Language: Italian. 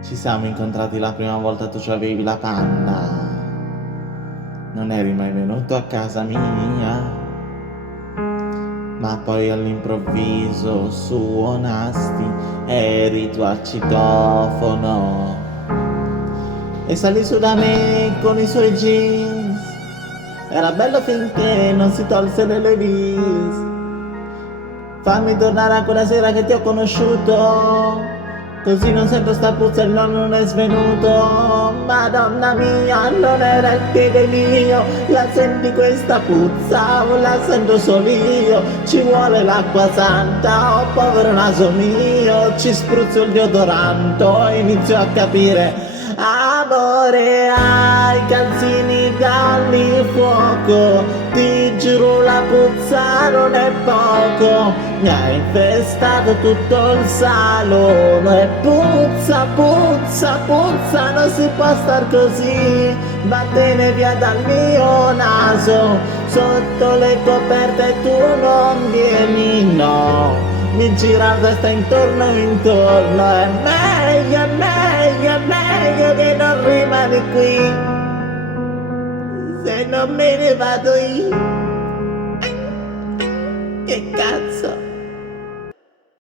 Ci siamo incontrati la prima volta, tu c'avevi la Panda. Non eri mai venuto a casa mia. Ma poi all'improvviso suonasti, eri tu al citofono. E salì su da me con i suoi jeans. Era bello finché non si tolse le levis. Fammi tornare a quella sera che ti ho conosciuto, così non sento sta puzza e il nonno non è svenuto. Madonna mia, non era il piede mio, la senti questa puzza o la sento solo io? Ci vuole l'acqua santa, oh povero naso mio, ci spruzzo il deodoranto e inizio a capire. Amore, hai calzini galli fuoco, ti giuro la puzza non è poco, mi hai infestato tutto il salone, puzza, puzza, puzza, non si può star così, vattene via dal mio naso, sotto le coperte tu non vieni, no, mi gira la testa intorno e intorno, è meglio, è meglio, è meglio che non rimani qui, se non me ne vado io. Che cazzo?